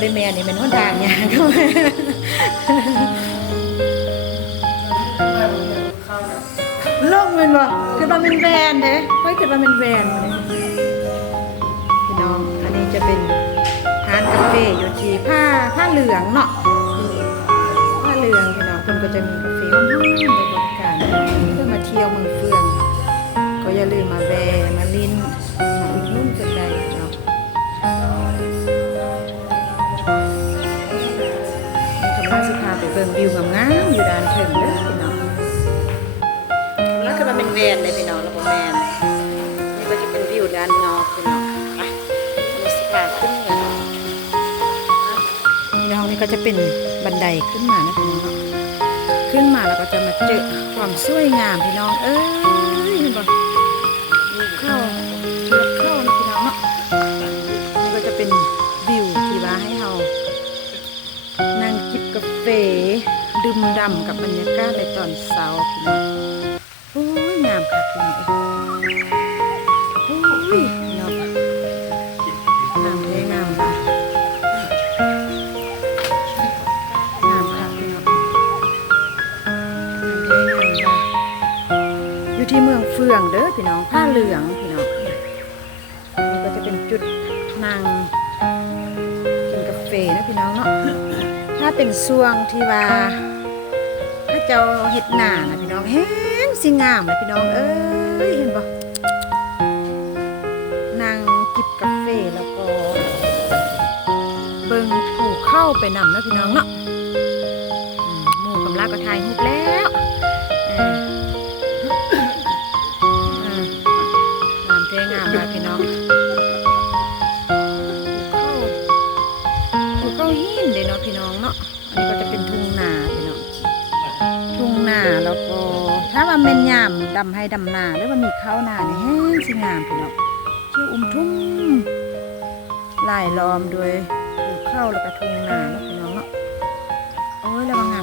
บริเมณนี่เป็นหนทางเนี่ยก็โลกมันบ่คือมันเป็นแวนเด้ค่อยคือมันเป็นแวนพี่น้องอันนี้จะเป็นร้านกาแฟอยู่ที่ผ้าเหลืองเนาะผ้าเหลืองพี่น้องคนก็จะมีกาแฟห้องๆไปบริการเพื่อมาเที่ยวเมืองเฟืองก็อย่าลืมมาแวะมาลิ้นมาอุดหนุนกันได้เนาะกำลังสิพาไปเบิ่งวิวงามๆอยู่ด้านเทิงเด้อพี่น้องแล้วคือมันเป็นแวนเลยพี่น้องแล้วก็แมนนี่ก็จะเป็นวิวด้านนอกพี่น้องไปมีสิพาขึ้นเนี่ยพี่น้องนี่ก็จะเป็นบันไดขึ้นมานะพี่น้องเนาะขึ้นมาแล้วก็จะมาเจอความสวยงามพี่น้องเอ้ยเห็นบ่ดูเข้าเชือกเข้านะพี่น้องเนาะนี่ก็จะเป็นวิวที่ว่าให้เรานั่งจิบกาแฟดื่มด่ำกับบรรยากาศในตอนเช้าพี่น้องโอ้ยงามค่ะพี่น้องโอ้ยเนาะงามเลยงามค่ะงามค่ะพี่น้องงามเลยงามค่ะอยู่ที่เมืองเฟืองเด้อพี่น้องผ้าเหลืองพี่น้องนี่ก็จะเป็นจุดนั่งกินกาแฟนะพี่น้องเนาะถ้าเป็นช่วงที่ว่าถ้าเจ้าเห็ดหน้านะพี่น้องแห้งสิงามนะพี่น้องเอ้ยเห็นบ่นั่งจิบกาแฟแล้วก็เบิ่งผูเข้าไปนำนะพี่น้องเนาะหมู่กำลังก็ถ่ายรูปแล้วงามเท่งามเลยพี่น้องผูเข้าหินเลยเนาะพี่น้องเนาะอันนี้ก็จะเป็นทุ่งนาพี่น้องทุ่งนาแล้วก็ถ้าว่าเป็นยามดำให้ดำนาหรือว่ามีข้าวนาเนี่ยแห้งสิงามพี่น้องเชื่อทุ่งลายล้อมด้วยภูเขาแล้วก็ทุ่งนาแล้วพี่น้องเนาะโอ้ยแล้วง